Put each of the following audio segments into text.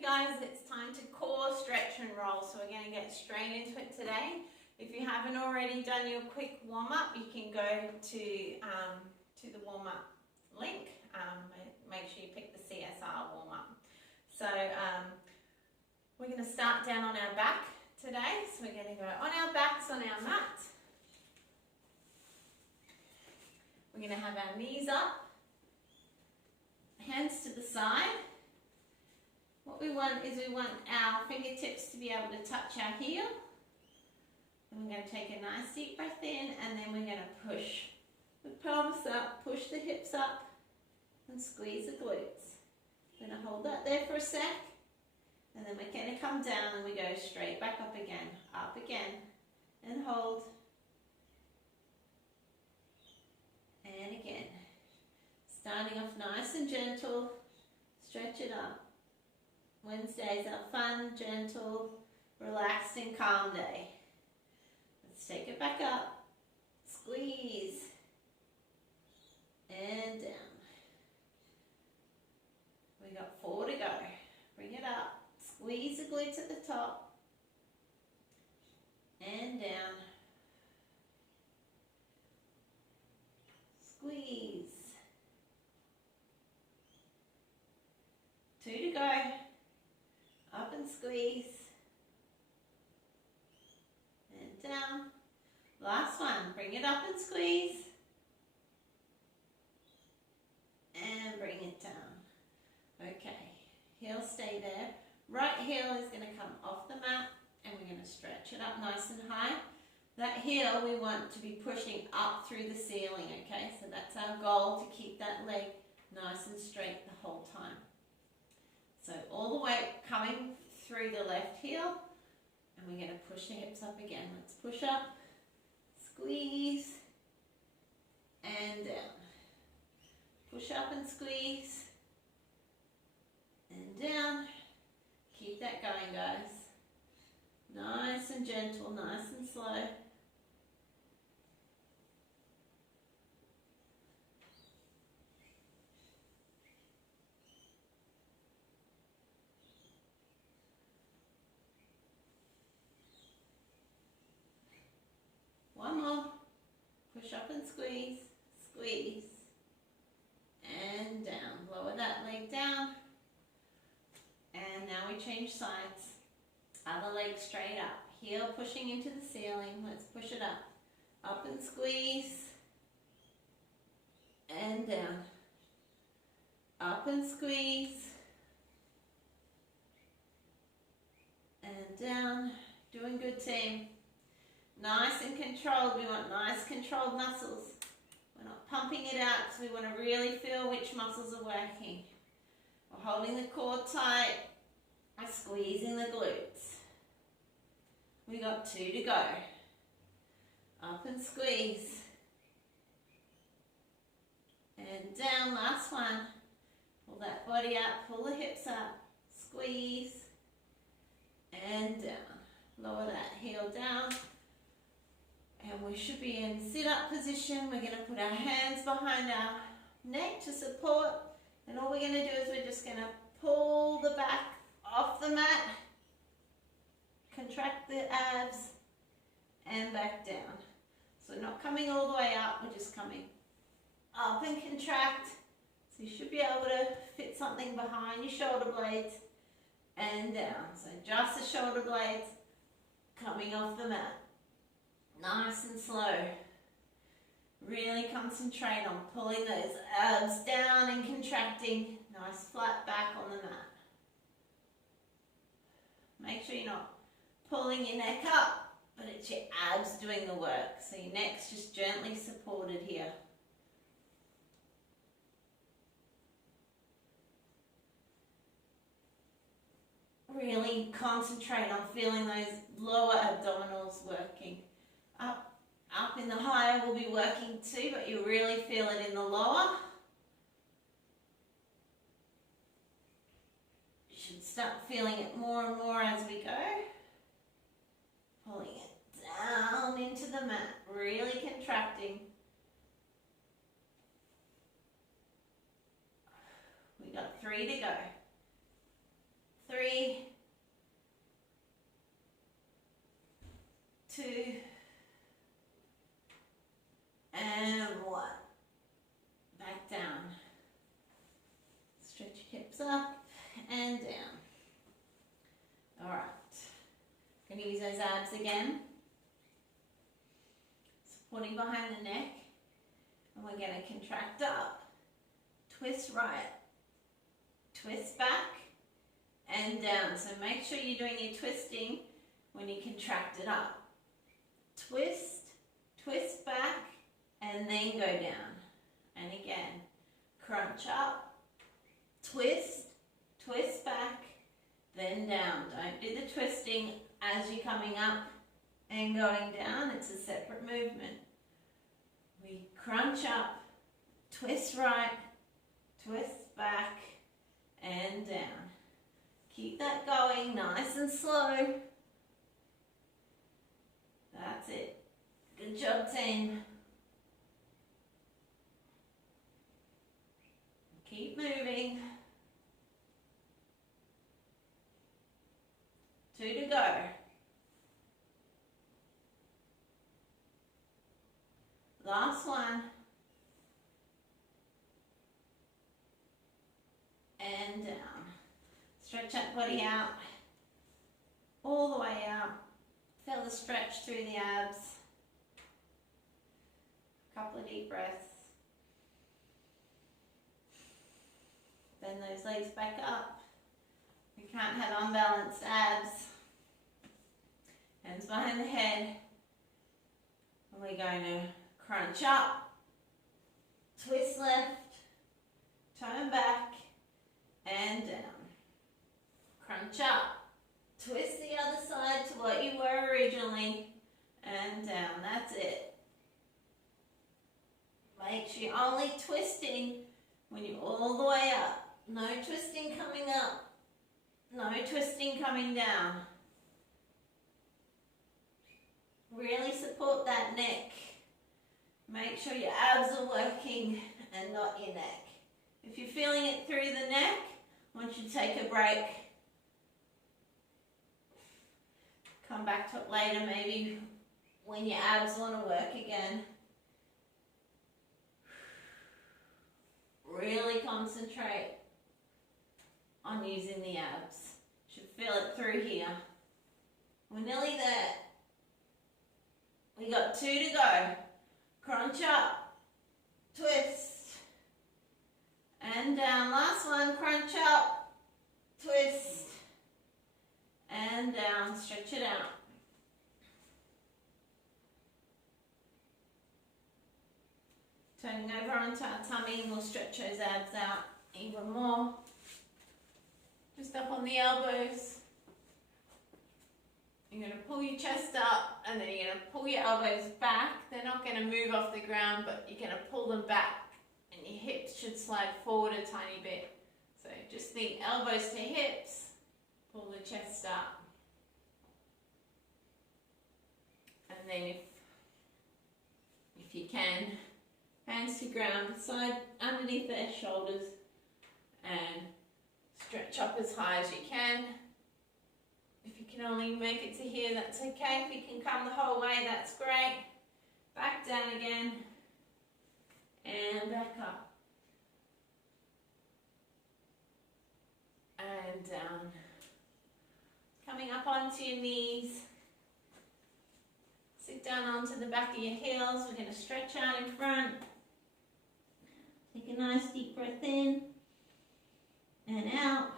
Hey guys, it's time to core, stretch and roll. So we're going to get straight into it today. If you haven't already done your quick warm-up, you can go to the warm-up link. Make sure you pick the CSR warm-up. So we're going to start down on our back today. So we're going to go on our backs on our mat. We're going to have our knees up, hands to the side. What we want is we want our fingertips to be able to touch our heel. And we're going to take a nice deep breath in, and then we're going to push the pelvis up, push the hips up, and squeeze the glutes. We're going to hold that there for a sec, and then we're going to come down and we go straight back up again, and hold, and again. Starting off nice and gentle, stretch it up. Wednesday's our fun, gentle, relaxed and calm day. Let's take it back up, squeeze, and down. We got 4 to go. Bring it up, squeeze the glutes at the top, and down. Squeeze. 2 to go. Up and squeeze. And down. Last one. Bring it up and squeeze. And bring it down. Okay. Heel stay there. Right heel is going to come off the mat, and we're going to stretch it up nice and high. That heel we want to be pushing up through the ceiling, okay? So that's our goal, to keep that leg nice and straight the whole time. So all the weight coming through the left heel, and we're going to push the hips up again. Let's push up, squeeze, and down. Push up and squeeze, and down. Keep that going, guys. Nice and gentle, nice and slow. One more. Push up and squeeze, squeeze, and down. Lower that leg down. And now we change sides. Other leg straight up. Heel pushing into the ceiling. Let's push it up. Up and squeeze. And down. Up and squeeze. And down. Doing good, team. Nice and controlled. We want nice controlled muscles. We're not pumping it out because we want to really feel which muscles are working. We're holding the core tight and squeezing the glutes. We got 2 to go. Up and squeeze. And down, last one. Pull that body up, pull the hips up, squeeze, and down. Lower that heel down. And we should be in sit-up position. We're going to put our hands behind our neck to support. And all we're going to do is we're just going to pull the back off the mat, contract the abs, and back down. So not coming all the way up, we're just coming up and contract. So you should be able to fit something behind your shoulder blades and down. So just the shoulder blades coming off the mat. Nice and slow. Really concentrate on pulling those abs down and contracting. Nice flat back on the mat. Make sure you're not pulling your neck up, but it's your abs doing the work. So your neck's just gently supported here. Really concentrate on feeling those lower abdominals working. Up in the higher will be working too, but you really feel it in the lower. You should start feeling it more and more as we go. Pulling it down into the mat, really contracting. We got 3 to go. 3, 2, and 1. Back down. Stretch your hips up and down. All right. Going to use those abs again. Supporting behind the neck. And we're going to contract up. Twist right. Twist back and down. So make sure you're doing your twisting when you contract it up. Twist, twist back, and then go down. And again, crunch up, twist, twist back, then down. Don't do the twisting as you're coming up and going down. It's a separate movement. We crunch up, twist right, twist back, and down. Keep that going nice and slow. That's it. Good job, team. Keep moving. 2 to go. Last one. And down. Stretch that body out. All the way out. Feel the stretch through the abs. Couple of deep breaths. Bend those legs back up. We can't have unbalanced abs. Hands behind the head. And we're going to crunch up, twist left, turn back, and down. Crunch up, twist the other side to what you were originally, and down. That's it. Make sure you're only twisting when you're all the way up. No twisting coming up. No twisting coming down. Really support that neck. Make sure your abs are working and not your neck. If you're feeling it through the neck, I want you to take a break. Come back to it later, maybe when your abs want to work again. Really concentrate on using the abs. Should feel it through here. We're nearly there. We got 2 to go. Crunch up, twist, and down. Last one, crunch up, twist, and down. Stretch it out. Turning over onto our tummy, and we'll stretch those abs out even more. Just up on the elbows. You're going to pull your chest up, and then you're going to pull your elbows back. They're not going to move off the ground, but you're going to pull them back, and your hips should slide forward a tiny bit. So just think elbows to hips, pull the chest up. And then if you can, hands to ground, side underneath their shoulders, and stretch up as high as you can. If you can only make it to here, that's okay. If you can come the whole way, that's great. Back down again, and back up. And down. Coming up onto your knees. Sit down onto the back of your heels. We're going to stretch out in front. Take a nice deep breath in and out.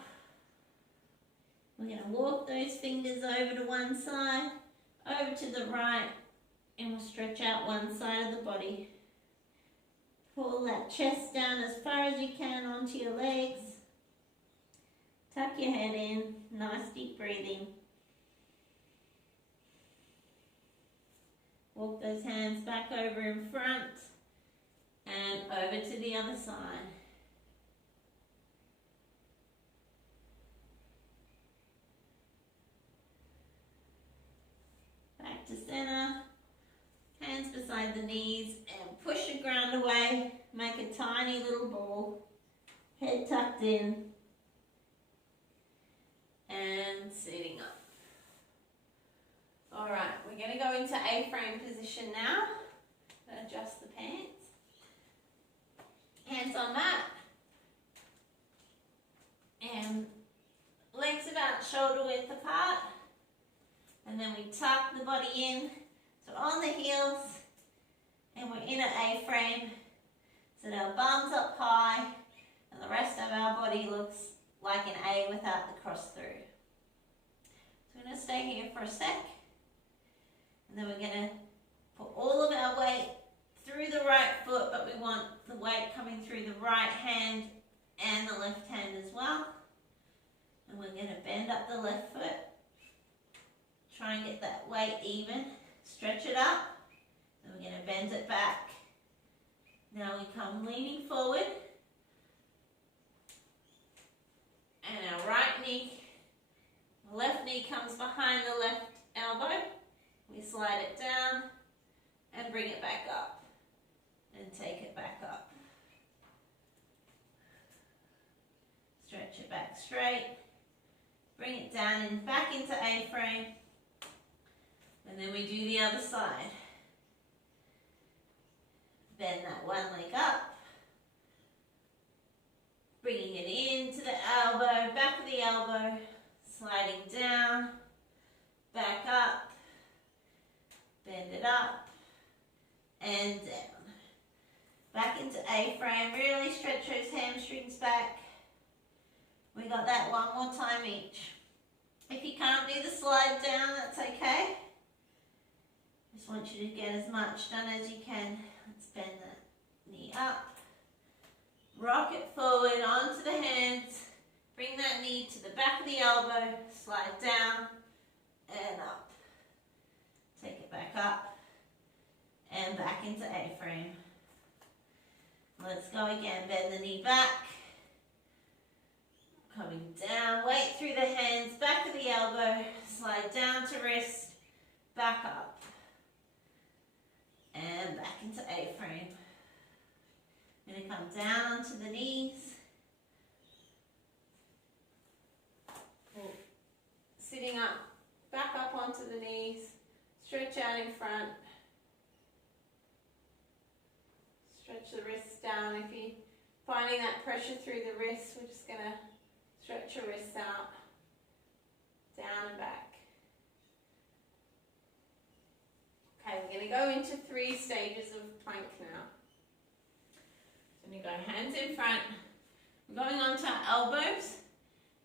We're going to walk those fingers over to one side, over to the right, and we'll stretch out one side of the body. Pull that chest down as far as you can onto your legs. Tuck your head in, nice deep breathing. Walk those hands back over in front and over to the other side. Back to center, hands beside the knees, and push the ground away. Make a tiny little ball, head tucked in, and sitting up. All right, we're going to go into A-frame position now. Adjust the pants. Hands on mat. And legs about shoulder width apart. And then we tuck the body in. So on the heels. And we're in an A-frame. So our bum's up high. And the rest of our body looks like an A without the cross through. So we're going to stay here for a sec. And then we're going to put all of our weight through the right foot, but we want the weight coming through the right hand and the left hand as well. And we're going to bend up the left foot. Try and get that weight even. Stretch it up. And we're going to bend it back. Now we come leaning forward. And our right knee, left knee comes behind the left elbow. We slide it down and bring it back up and take it back up. Stretch it back straight. Bring it down and back into A-frame. And then we do the other side. Bend that one leg up. Bringing it into the elbow, back of the elbow. Sliding down, back up. Bend it up and down. Back into A-frame. Really stretch those hamstrings back. We got that one more time each. If you can't do the slide down, that's okay. Just want you to get as much done as you can. Let's bend that knee up. Rock it forward onto the hands. Bring that knee to the back of the elbow. Slide down and up. Take it back up and back into A-frame. Let's go again. Bend the knee back. Coming down. Weight through the hands. Back of the elbow. Slide down to wrist. Back up. And back into A-frame. Going to come down onto the knees. Sitting up. Back up onto the knees. Stretch out in front. Stretch the wrists down. If you're finding that pressure through the wrists, we're just going to stretch your wrists out. Down and back. Okay, we're going to go into 3 stages of plank now. So we're going to go hands in front. We're going onto our elbows.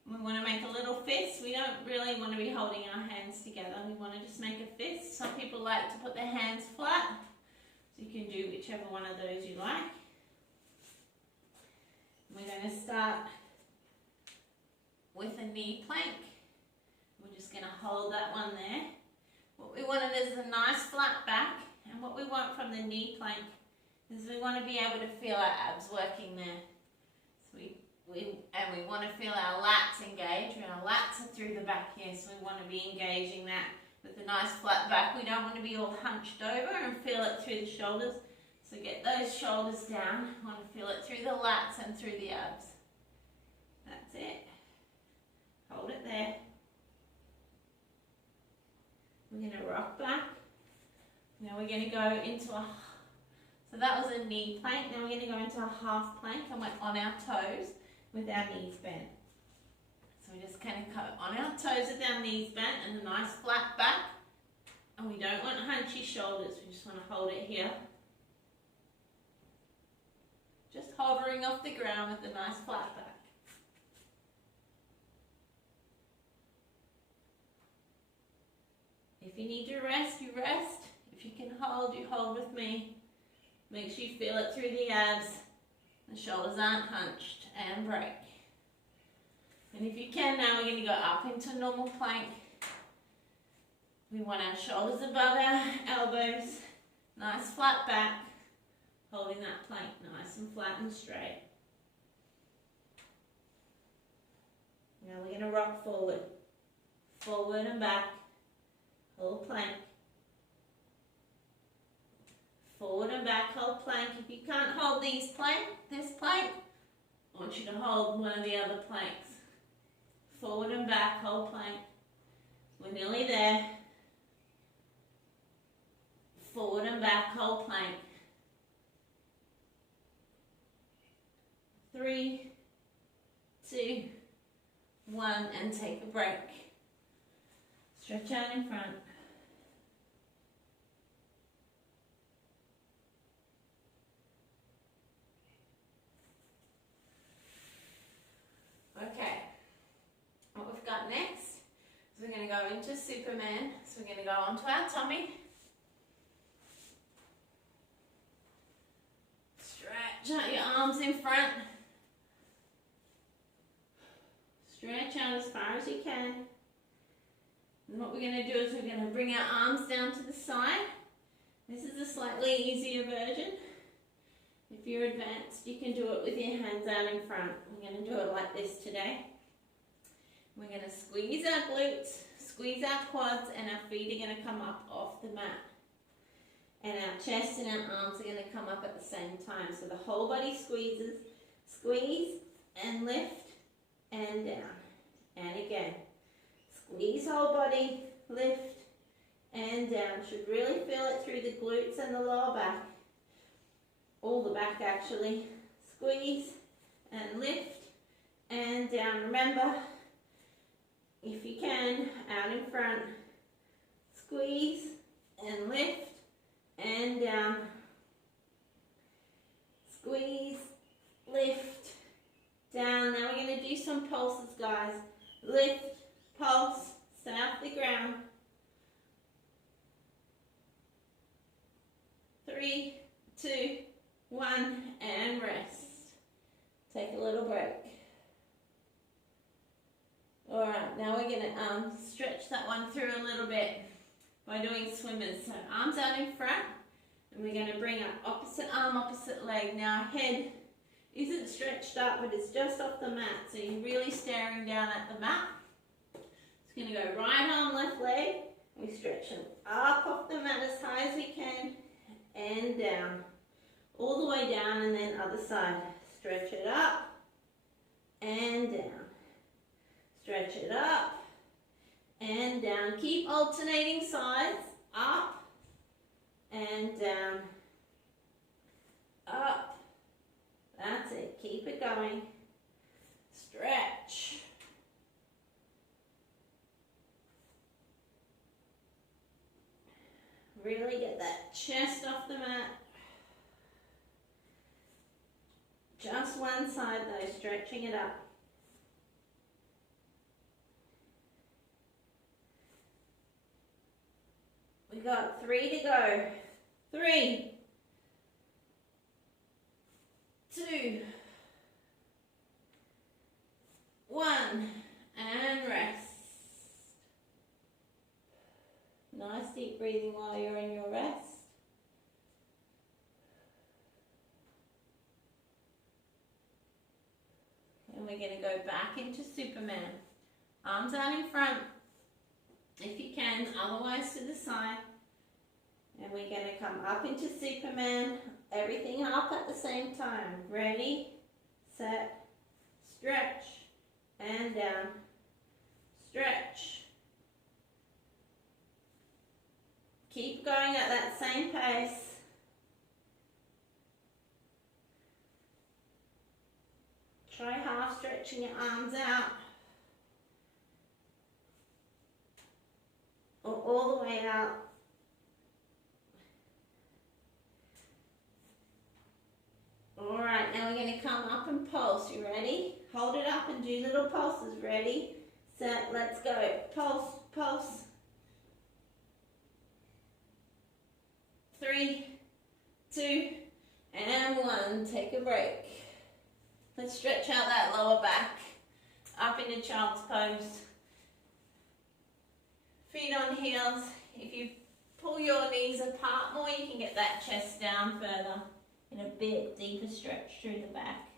We want to make a little fist. We don't really want to be holding our hands together. We want to just make a fist. Some people like to put their hands flat. So you can do whichever one of those you like. We're going to start with a knee plank. We're just going to hold that one there. What we want is a nice flat back. And what we want from the knee plank is we want to be able to feel our abs working there. So we want to feel our lats engage. Our lats are through the back here, so we want to be engaging that with a nice flat back. We don't want to be all hunched over and feel it through the shoulders. So get those shoulders down. We want to feel it through the lats and through the abs. That's it. Hold it there. We're going to rock back. Now we're going to go into a... So that was a knee plank. Now we're going to go into a half plank and we're on our toes with our knees bent. So we're just kind of go on our toes with our knees bent and a nice flat back. And we don't want hunchy shoulders. We just want to hold it here. Just hovering off the ground with a nice flat back. If you need to rest, you rest. If you can hold, you hold with me. Make sure you feel it through the abs. The shoulders aren't hunched. And break. And if you can, now we're going to go up into normal plank. We want our shoulders above our elbows. Nice flat back. Holding that plank nice and flat and straight. Now we're going to rock forward. Forward and back. Hold plank. Forward and back, hold plank. If you can't hold this plank, I want you to hold one of the other planks. forward and back, whole plank. We're nearly there. Forward and back, whole plank. 3, 2, 1, and take a break. Stretch out in front. Okay, what we've got next is we're going to go into Superman. So we're going to go onto our tummy. Stretch out your arms in front. Stretch out as far as you can. And what we're going to do is we're going to bring our arms down to the side. This is a slightly easier version. If you're advanced, you can do it with your hands out in front. We're going to do it like this today. We're going to squeeze our glutes, squeeze our quads, and our feet are going to come up off the mat. And our chest and our arms are going to come up at the same time. So the whole body squeezes, squeeze and lift and down. And again, squeeze whole body, lift and down. Should really feel it through the glutes and the lower back. All the back actually. Squeeze and lift and down. Remember, if you can, out in front. Squeeze and lift and down. Squeeze, lift, down. Now we're going to do some pulses, guys. Lift, pulse, stay off the ground. 3, 2, 1, and rest. Take a little break. Alright, now we're going to stretch that one through a little bit by doing swimmers. So arms out in front, and we're going to bring up opposite arm, opposite leg. Now our head isn't stretched up, but it's just off the mat, so you're really staring down at the mat. It's going to go right arm, left leg. We stretch them up off the mat as high as we can, and down. All the way down, and then other side. Stretch it up, and down. Stretch it up, and down. Keep alternating sides, up, and down, up. That's it, keep it going. Stretch. Really get that chest off the mat. Just one side though, stretching it up. We got 3 to go. 3, 2, 1, and rest. Nice deep breathing while you're in your rest. And we're going to go back into Superman. Arms out in front, if you can, otherwise to the side. And we're going to come up into Superman, everything up at the same time. Ready, set, stretch, and down. Stretch. Keep going at that same pace. Try half stretching your arms out. Or all the way out. Alright, now we're going to come up and pulse. You ready? Hold it up and do little pulses. Ready, set, let's go. Pulse, pulse. 3, 2, and 1. Take a break. Let's stretch out that lower back. Up into child's pose. Feet on heels. If you pull your knees apart more, you can get that chest down further. And a bit deeper stretch through the back.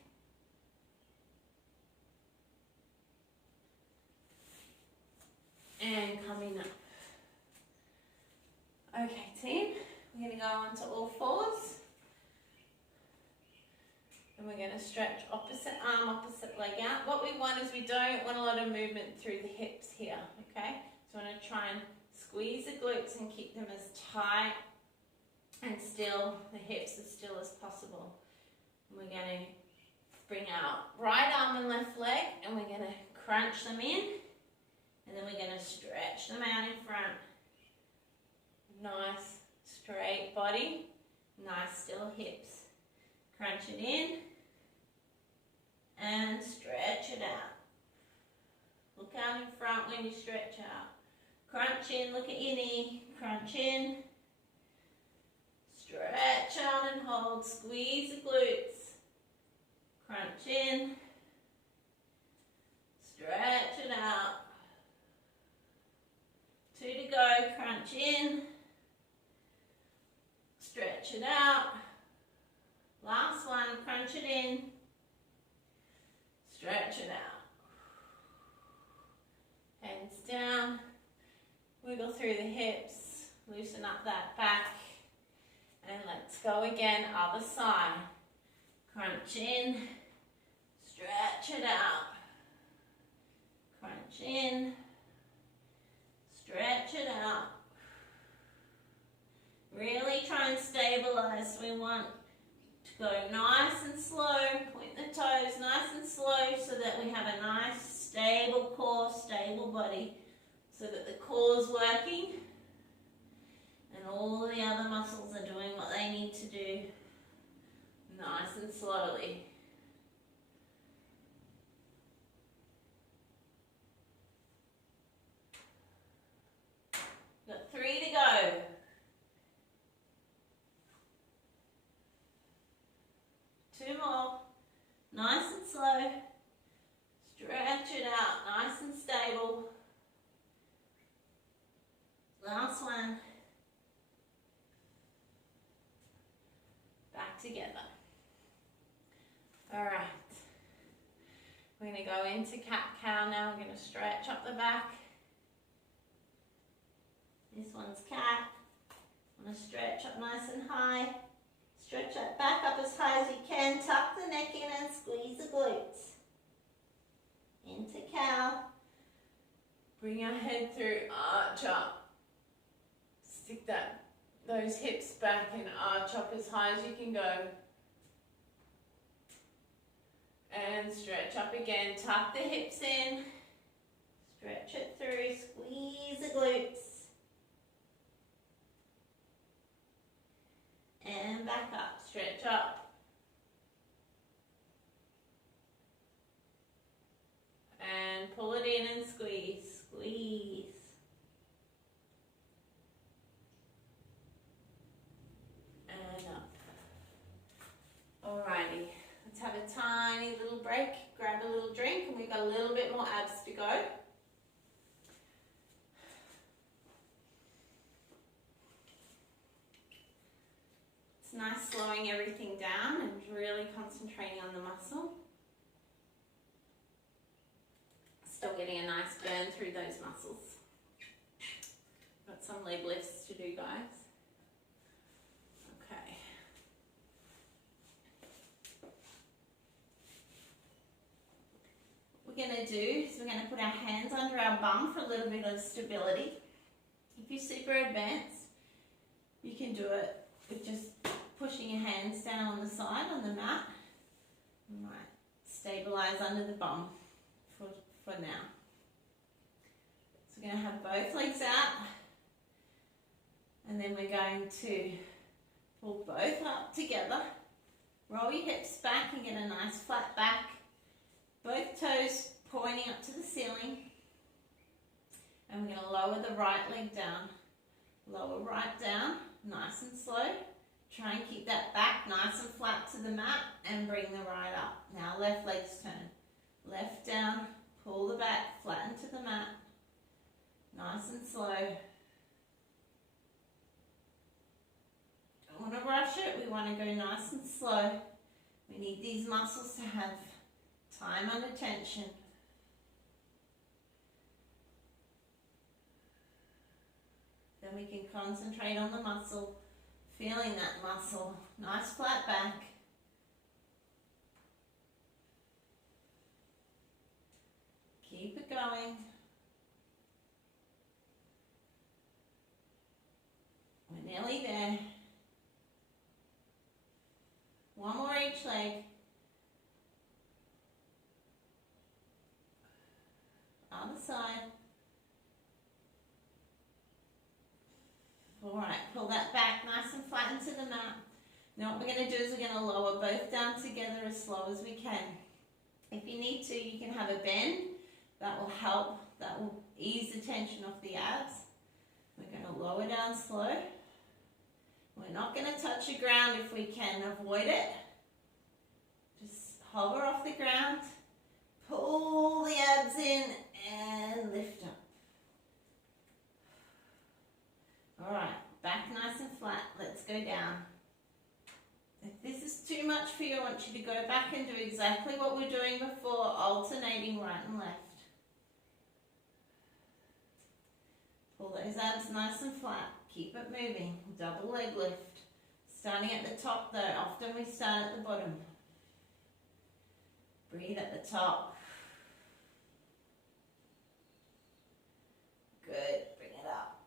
And coming up. Okay, team. We're going to go onto all fours. And we're going to to stretch opposite arm, opposite leg out. What we want is we don't want a lot of movement through the hips here, okay? So we want to try and squeeze the glutes and keep them as tight and still, the hips as still as possible. And we're going to bring our right arm and left leg, and we're going to crunch them in, and then we're going to stretch them out in front. Nice straight body, nice still hips. Crunch it in and stretch it out. Look out in front when you stretch out. Crunch in, look at your knee, crunch in. Stretch out and hold, squeeze the glutes. Crunch in. Stretch it out. 2 to go, crunch in. Stretch it out. Last one, crunch it in. Stretch it out. Hands down. Wiggle through the hips. Loosen up that back. And let's go again, other side. Crunch in. Stretch it out. Crunch in. Stretch it out. Really try and stabilize. We want to go nice and slow. Point the toes nice and slow so that we have a nice stable core, stable body. So that the core's working and all the other muscles are doing what they need to do. Nice and slowly. Got 3 to go. Two more. Nice and slow. Stretch it out. Nice and stable. Last one. Back together. All right. We're going to go into cat-cow now. We're going to stretch up the back. This one's cat. I'm going to stretch up nice and high. Stretch that back up as high as you can. Tuck the neck in and squeeze the glutes. Into cow. Bring your head through, arch up. Stick those hips back and arch up as high as you can go. And stretch up again. Tuck the hips in. Stretch it through. Squeeze the glutes. And back up. Stretch up. And pull it in and squeeze. Squeeze. And up. Alrighty. Let's have a tiny little break. Grab a little drink, and we've got a little bit more abs to go. It's nice slowing everything down and really concentrating on the muscle. Still getting a nice burn through those muscles. Got some leg lifts to do, guys. Okay. What we're going to do is we're going to put our hands under our bum for a little bit of stability. If you're super advanced, you can do it with just pushing your hands down on the side on the mat. You might stabilize under the bum for now. So we're going to have both legs out, and then we're going to pull both up together. Roll your hips back and get a nice flat back. Both toes pointing up to the ceiling. And we're going to lower the right leg down. Lower right down, nice and slow. Try and keep that back nice and flat to the mat and bring the right up. Now left leg's turn. Left down, pull the back, flatten to the mat. Nice and slow. Don't want to rush it, we want to go nice and slow. We need these muscles to have time under tension. Then we can concentrate on the muscle. Feeling that muscle, nice flat back. Keep it going. We're nearly there. One more each leg. Other side. Alright, pull that back nice and flat into the mat. Now what we're going to do is we're going to lower both down together as slow as we can. If you need to, you can have a bend. That will help. That will ease the tension off the abs. We're going to lower down slow. We're not going to touch the ground if we can avoid it. Just hover off the ground. Pull the abs in and lift up. Alright, back nice and flat. Let's go down. If this is too much for you, I want you to go back and do exactly what we were doing before, alternating right and left. Pull those abs nice and flat. Keep it moving. Double leg lift. Starting at the top though. Often we start at the bottom. Breathe at the top. Good. Bring it up.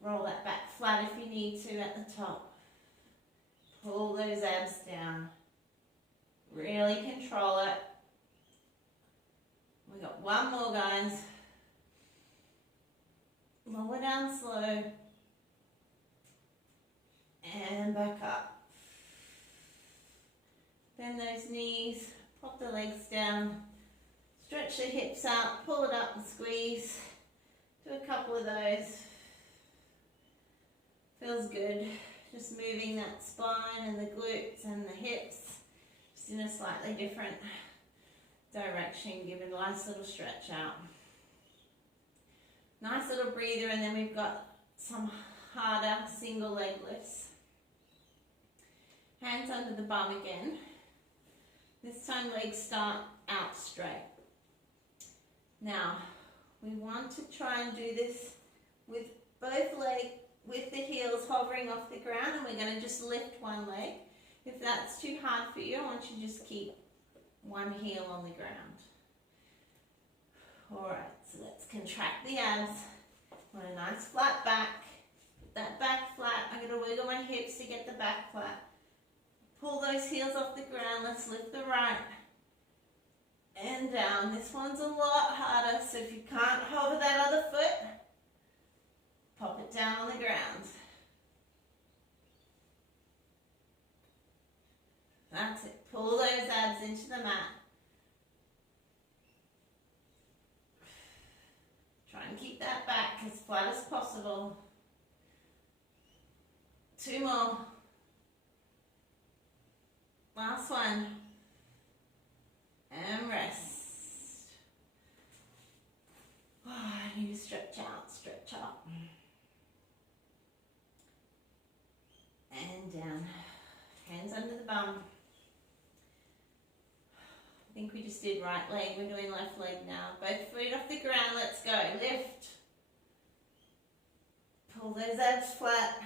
Roll that back flat if you need to at the top. Pull those abs down. Really control it. We got one more, guys. Lower down slow. And back up. Bend those knees. Pop the legs down. Stretch the hips out. Pull it up and squeeze. Do a couple of those. Feels good. Just moving that spine and the glutes and the hips. Just in a slightly different direction. Give it a nice little stretch out. Nice little breather, and then we've got some harder single leg lifts. Hands under the bum again. This time legs start out straight. Now, we want to try and do this with both legs, with the heels hovering off the ground, and we're going to just lift one leg. If that's too hard for you, I want you to just keep one heel on the ground. Alright, so let's contract the abs. Want a nice flat back. Put that back flat. I'm going to wiggle my hips to get the back flat. Pull those heels off the ground. Let's lift the right and down. This one's a lot harder, so if you can't hover that other foot, pop it down on the ground. That's it. Pull those abs into the mat. Try and keep that back as flat as possible. 2 more. Last one. And rest. Oh, I need to stretch out, stretch up. And down. Hands under the bum. I think we just did right leg. We're doing left leg now. Both feet off the ground. Let's go. Lift. Pull those abs flat.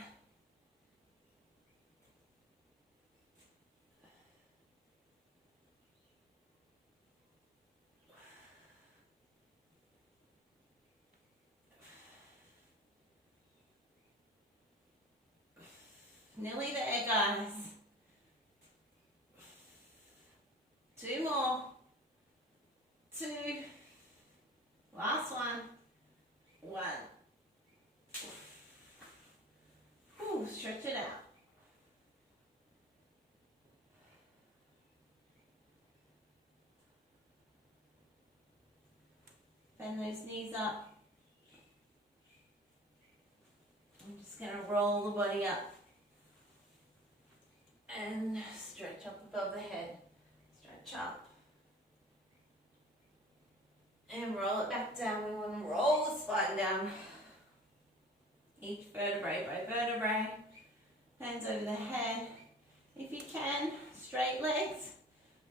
Nearly there, guys. 2 more. 2. Last one. 1. Whew, stretch it out. Bend those knees up. I'm just going to roll the body up. And stretch up above the head. Stretch up. And roll it back down. We want to roll the spine down. Each vertebrae by vertebrae. Hands over the head. If you can, straight legs.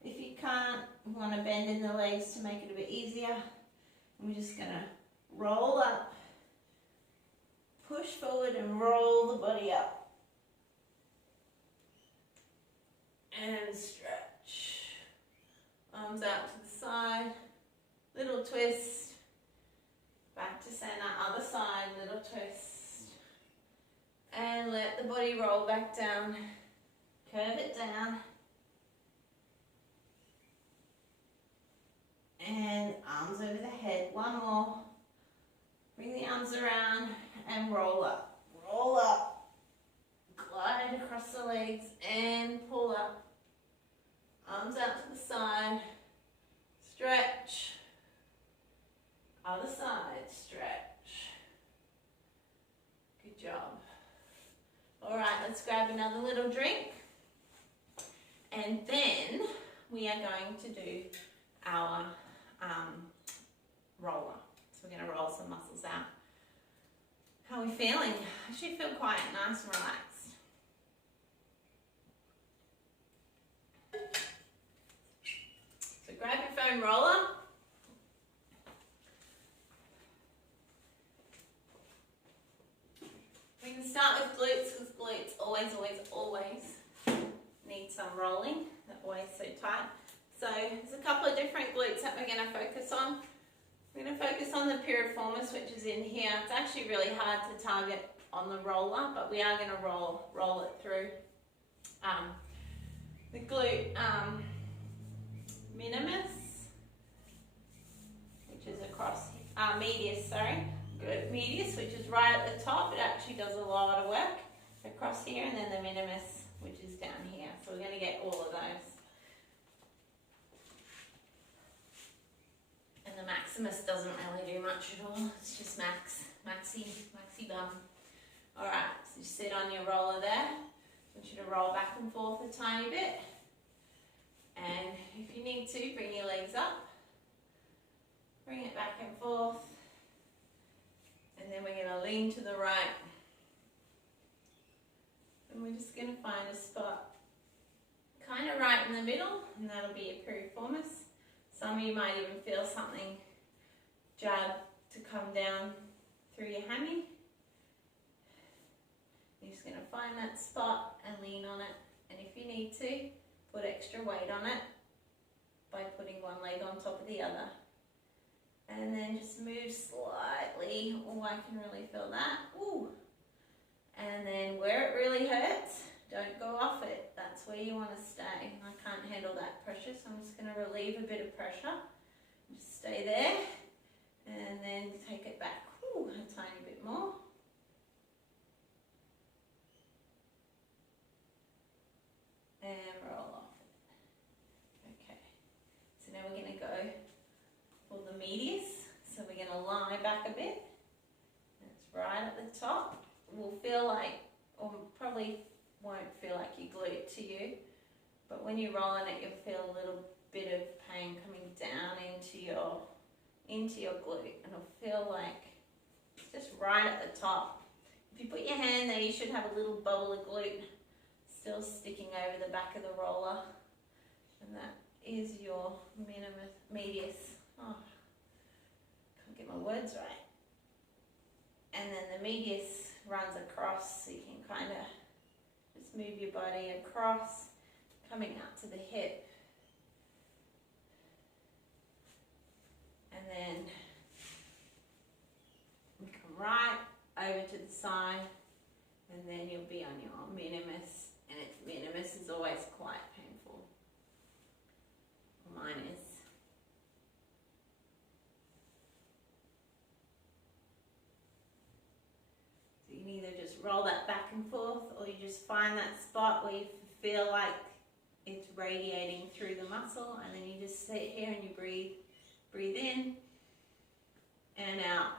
If you can't, you want to bend in the legs to make it a bit easier. And we're just going to roll up. Push forward and roll the body up. And stretch. arms out to the side, little twist, back to center, other side, little twist, and let the body roll back down, curve it down, and arms over the head, one more, bring the arms around and roll up, glide across the legs and pull up, arms out to the side, stretch, other side, stretch, good job. All right, let's grab another little drink, and then we are going to do our roller. So we're going to roll some muscles out. How are we feeling? I should feel quite nice and relaxed. So grab your foam roller. We can start with glutes because glutes always need some rolling. They're always so tight. So there's a couple of different glutes that we're going to focus on. We're going to focus on the piriformis, which is in here. It's actually really hard to target on the roller, but we are going to roll it through. The glute minimus, which is across, medius, sorry. Good, medius, which is right at the top. It actually does a lot of work across here, and then the minimus, which is down here. So we're going to get all of those. And the maximus doesn't really do much at all. It's just maxi bum. All right, so you sit on your roller there. I want you to roll back and forth a tiny bit. And if you need to, bring your legs up. Bring it back and forth. And then we're going to lean to the right. And we're just going to find a spot kind of right in the middle, and that'll be a piriformis. Some of you might even feel something jab to come down through your hammy. You're just going to find that spot and lean on it. And if you need to, put extra weight on it by putting one leg on top of the other. And then just move slightly. Oh, I can really feel that. Ooh. And then where it really hurts, don't go off it. That's where you want to stay. I can't handle that pressure, so I'm just going to relieve a bit of pressure. Just stay there. And then take it back. Ooh, a tiny bit more. And roll off it. Okay. So now we're going to go for the medius. So we're going to lie back a bit. That's right at the top. Will feel like, or probably won't feel like your glute to you, but when you're rolling it, you'll feel a little bit of pain coming down into your glute, and it'll feel like it's just right at the top. If you put your hand there, you should have a little bubble of glute still sticking over the back of the roller, and that is your medius. Oh, can't get my words right. And then the medius runs across, so you can kind of just move your body across, coming out to the hip. And then you come right over to the side, and then you'll be on your minimus, and minimus is always quite painful. Mine is. So you can either just roll that back and forth, or you just find that spot where you feel like it's radiating through the muscle, and then you just sit here and you breathe in and out.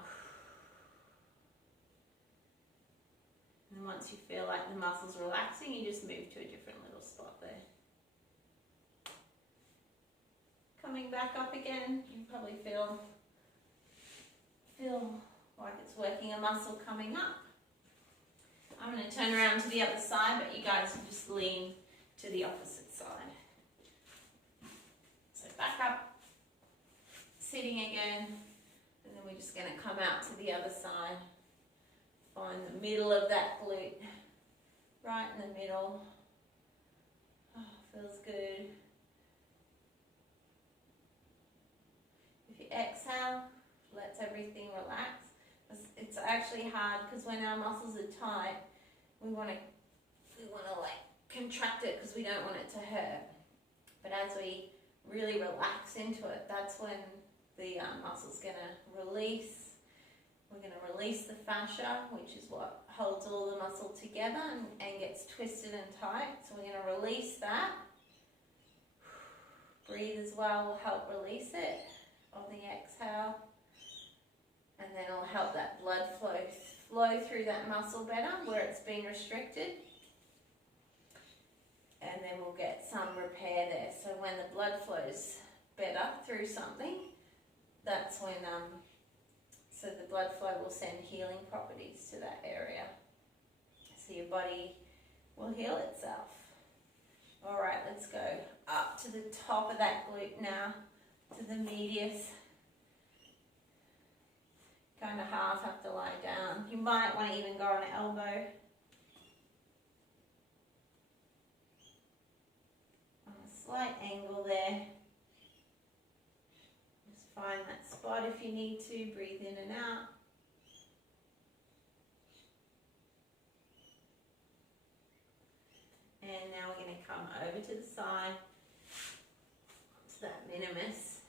And then once you feel like the muscle's relaxing, you just move to a different little spot there. Coming back up again, you probably feel like it's working a muscle coming up. I'm going to turn around to the other side, but you guys can just lean to the opposite side. So back up, sitting again, and then we're just going to come out to the other side. Find the middle of that glute, right in the middle. Oh, feels good. you exhale, lets everything relax. It's actually hard because when our muscles are tight, we want to like contract it because we don't want it to hurt. But as we really relax into it, that's when the muscle's going to release. We're going to release the fascia, which is what holds all the muscle together and gets twisted and tight. So we're going to release that. Breathe as well will help release it on the exhale. And then it'll help that blood flow through that muscle better where it's been restricted. And then we'll get some repair there. So when the blood flows better through something, that's when so the blood flow will send healing properties to that area. So your body will heal itself. All right, let's go up to the top of that glute now, to the medius. Kind of half have to lie down. You might want to even go on an elbow. On a slight angle there. Just find that spot if you need to. Breathe in and out. And now we're going to come over to the side. To that minimus.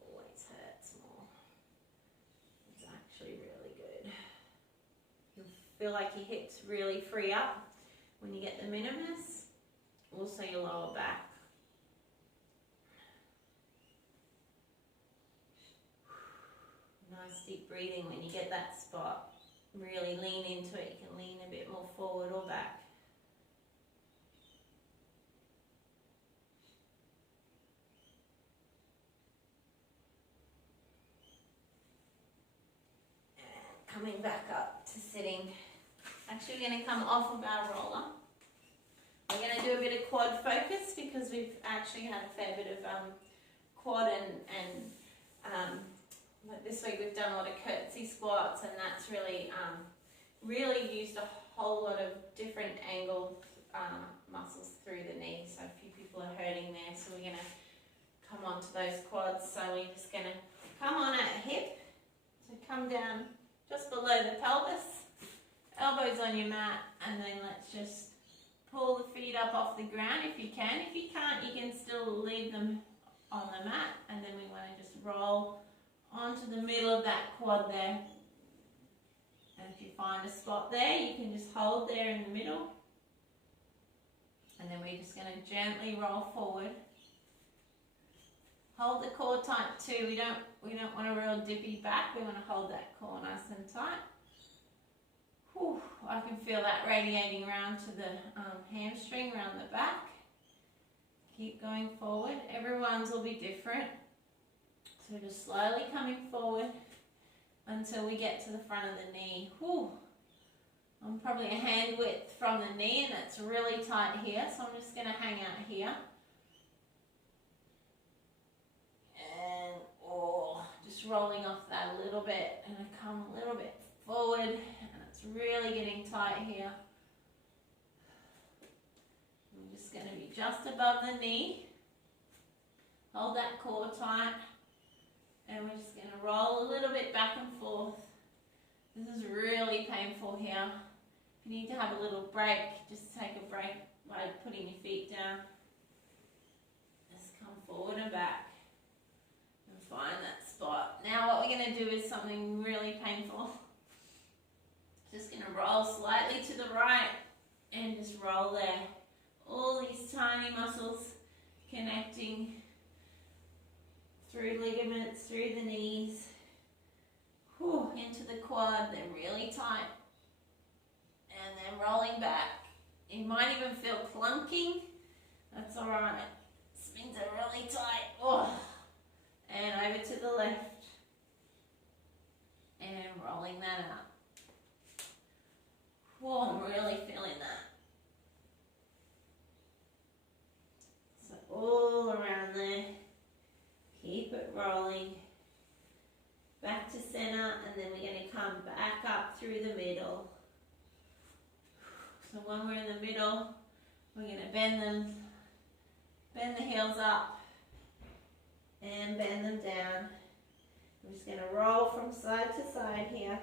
Always hurts more. It's actually really good. You'll feel like your hips really free up when you get the minimus. Also your lower back. Nice deep breathing when you get that spot. Really lean into it. You can lean a bit more forward or back. Coming back up to sitting. Actually, we're going to come off of our roller. We're going to do a bit of quad focus because we've actually had a fair bit of quad and this week we've done a lot of curtsy squats, and that's really used a whole lot of different angle muscles through the knee. So a few people are hurting there, so we're going to come onto those quads. So we're just going to come on at hip, so come down just below the pelvis, elbows on your mat, and then let's just pull the feet up off the ground if you can. If you can't, you can still leave them on the mat, and then we want to just roll onto the middle of that quad there. And if you find a spot there, you can just hold there in the middle. And then we're just going to gently roll forward. Hold the core tight too. We don't want a real dippy back. We want to hold that core nice and tight. Whew, I can feel that radiating around to the hamstring, around the back. Keep going forward. Everyone's will be different. So just slowly coming forward until we get to the front of the knee. Whew. I'm probably a hand width from the knee, and it's really tight here. So I'm just going to hang out here. And just rolling off that a little bit, and I come a little bit forward, and it's really getting tight here. I'm just going to be just above the knee. Hold that core tight, and we're just going to roll a little bit back and forth. This is really painful here. If you need to have a little break, just take a break by putting your feet down. Just come forward and back. Find that spot. Now what we're going to do is something really painful. Just going to roll slightly to the right and just roll there. All these tiny muscles connecting through ligaments, through the knees, into the quad. They're really tight. And then rolling back. You might even feel plunking. That's alright. Spins are really tight. Oh. And over to the left. And rolling that out. Whoa, I'm really feeling that. So all around there. Keep it rolling. Back to center, and then we're going to come back up through the middle. So when we're in the middle, we're going to bend the heels up. And bend them down. just going to roll from side to side here.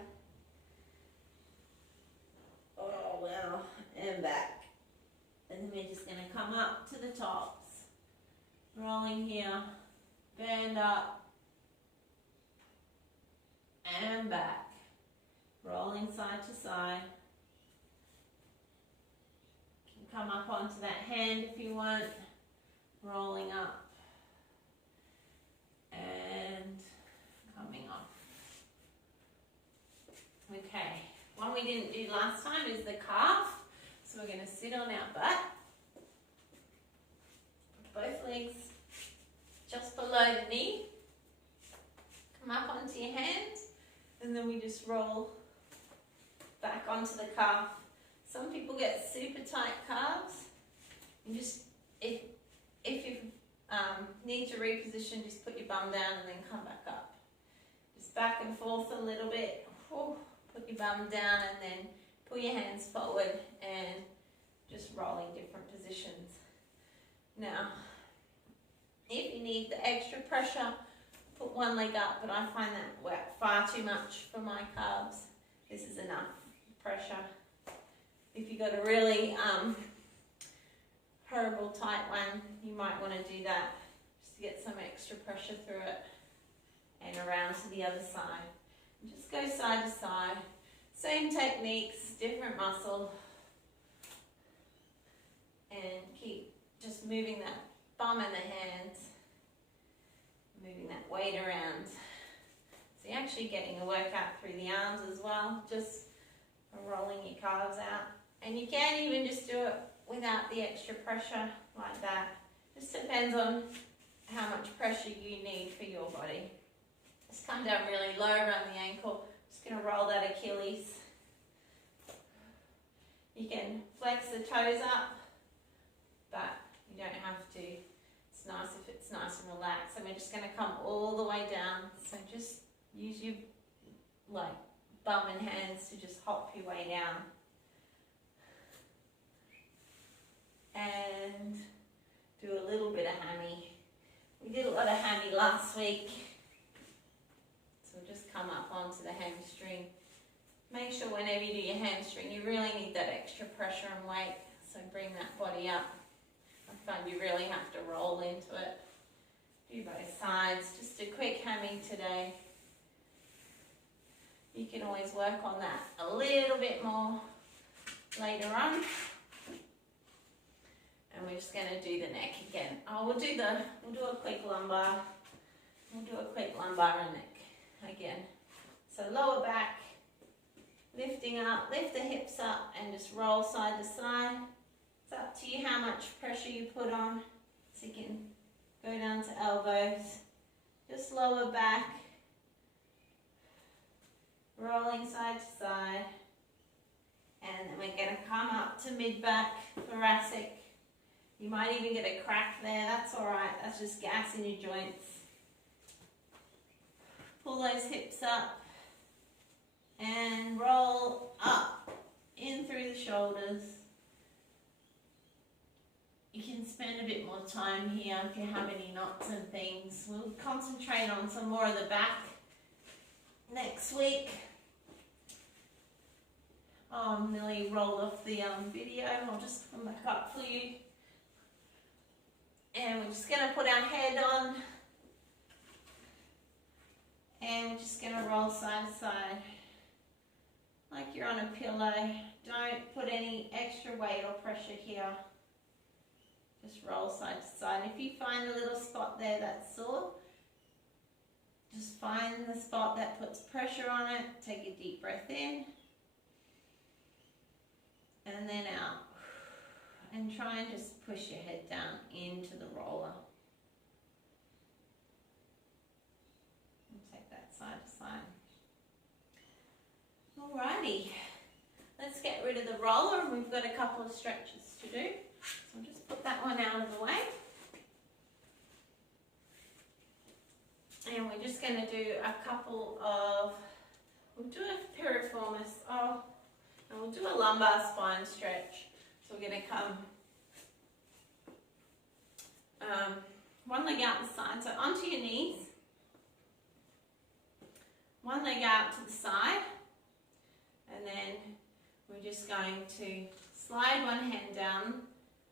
Oh, wow. And back. And then we're just going to come up to the tops. Rolling here. Bend up. And back. Rolling side to side. You can come up onto that hand if you want. Rolling up. And coming off. Okay, one we didn't do last time is the calf. So we're going to sit on our butt. Both legs just below the knee. Come up onto your hands. And then we just roll back onto the calf. Some people get super tight calves. You just, if you need to reposition, just put your bum down and then come back up. Just back and forth a little bit. Put your bum down and then pull your hands forward and just rolling different positions. Now, if you need the extra pressure, put one leg up, but I find that far too much for my calves. This is enough pressure. If you've got a really horrible tight one, you might want to do that just to get some extra pressure through it and around to the other side. And just go side to side. Same techniques, different muscle. And keep just moving that bum and the hands, moving that weight around. So you're actually getting a workout through the arms as well, just rolling your calves out. And you can even just do it without the extra pressure like that. Just depends on how much pressure you need for your body. Just come down really low around the ankle. Just going to roll that Achilles. You can flex the toes up, but you don't have to. It's nice if it's nice and relaxed. And we're just going to come all the way down. So just use your bum and hands to just hop your way down. And do a little bit of hammy. We did a lot of hammy last week. So we'll just come up onto the hamstring. Make sure whenever you do your hamstring, you really need that extra pressure and weight. So bring that body up. I find you really have to roll into it. Do both sides. Just a quick hammy today. You can always work on that a little bit more later on. And we're just going to do the neck again. We'll do a quick lumbar. We'll do a quick lumbar and neck again. So lower back, lifting up, lift the hips up and just roll side to side. It's up to you how much pressure you put on. So you can go down to elbows. Just lower back, rolling side to side. And then we're going to come up to mid-back, thoracic. You might even get a crack there, that's alright, that's just gas in your joints. Pull those hips up and roll up, in through the shoulders. You can spend a bit more time here if you have any knots and things. We'll concentrate on some more of the back next week. Nearly rolled off the video, I'll just come back up for you. And we're just going to put our head on and we're just going to roll side to side like you're on a pillow. Don't put any extra weight or pressure here. Just roll side to side. If you find a little spot there that's sore, just find the spot that puts pressure on it. Take a deep breath in and then out. And try and just push your head down into the roller. And take that side to side. Alrighty, let's get rid of the roller and we've got a couple of stretches to do. So I'll just put that one out of the way. And we're just going to do a couple of, we'll do a piriformis, and we'll do a lumbar spine stretch. So we're going to come one leg out the side, so onto your knees. one leg out to the side, and then we're just going to slide one hand down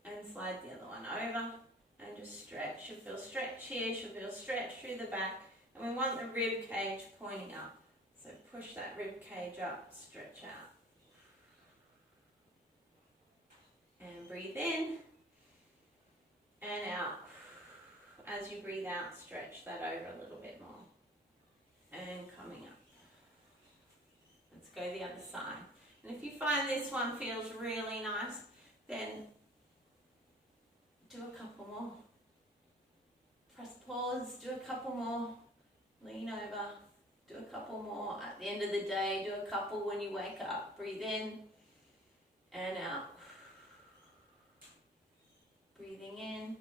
and slide the other one over and just stretch. You'll feel stretch here, you'll feel stretch through the back, and we want the rib cage pointing up. So push that rib cage up, stretch out. And breathe in and out. As you breathe out, stretch that over a little bit more. And coming up. Let's go the other side. And if you find this one feels really nice, then do a couple more. Press pause, do a couple more. Lean over, do a couple more. At the end of the day, do a couple when you wake up. Breathe in and out. Breathing in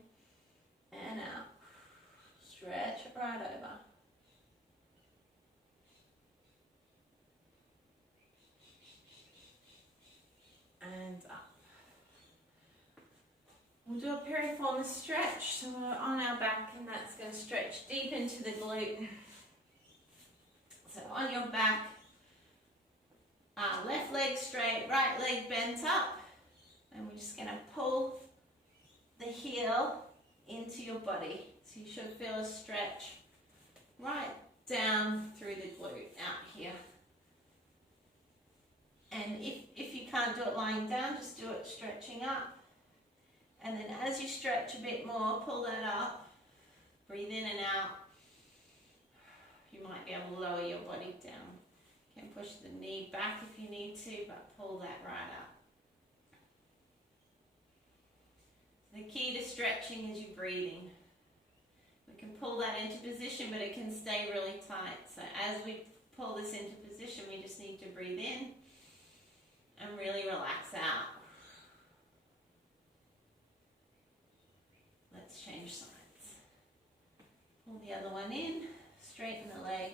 and out. Stretch it right over. And up. We'll do a piriformis stretch. So we're on our back, and that's going to stretch deep into the glute. So on your back, left leg straight, right leg bent up. And we're just going to pull the heel into your body. So you should feel a stretch right down through the glute out here. And if you can't do it lying down, just do it stretching up. And then as you stretch a bit more, pull that up. Breathe in and out. You might be able to lower your body down. You can push the knee back if you need to, but pull that right up. The key to stretching is your breathing. We can pull that into position, but it can stay really tight. So as we pull this into position, we just need to breathe in and really relax out. Let's change sides. Pull the other one in, straighten the leg,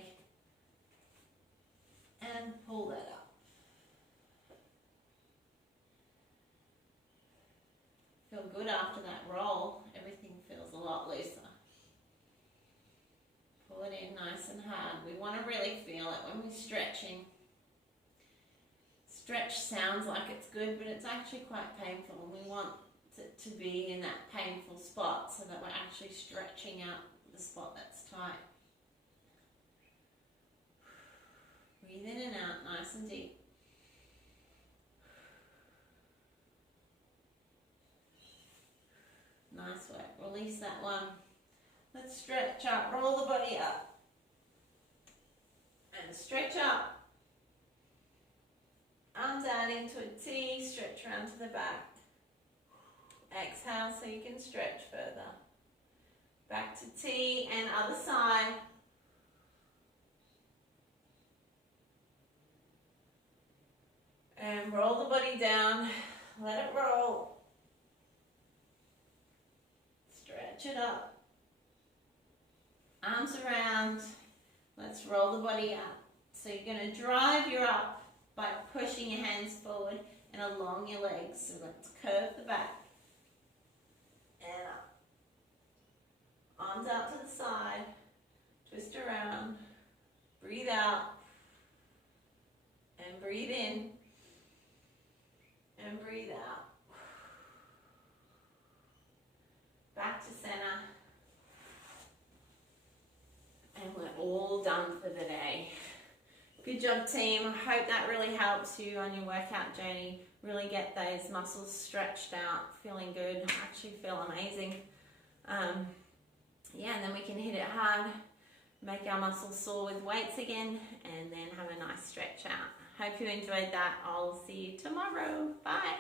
and pull that up. Feel good after that roll. Everything feels a lot looser. Pull it in nice and hard. We want to really feel it when we're stretching. Stretch sounds like it's good, but it's actually quite painful, and we want it to be in that painful spot so that we're actually stretching out the spot that's tight. Breathe in and out nice and deep. Nice work. Release that one. Let's stretch up. Roll the body up. And stretch up. Arms out into a T. Stretch around to the back. Exhale so you can stretch further. Back to T and other side. And roll the body down. Let it roll. Stretch it up. Arms around. Let's roll the body up. So you're going to drive your up by pushing your hands forward and along your legs. So let's curve the back. And up. Arms out to the side. Twist around. Breathe out. And breathe in. And breathe out. Back to center. And we're all done for the day. Good job, team. I hope that really helps you on your workout journey. Really get those muscles stretched out, feeling good. I actually feel amazing. Yeah, and then we can hit it hard, make our muscles sore with weights again, and then have a nice stretch out. Hope you enjoyed that. I'll see you tomorrow. Bye.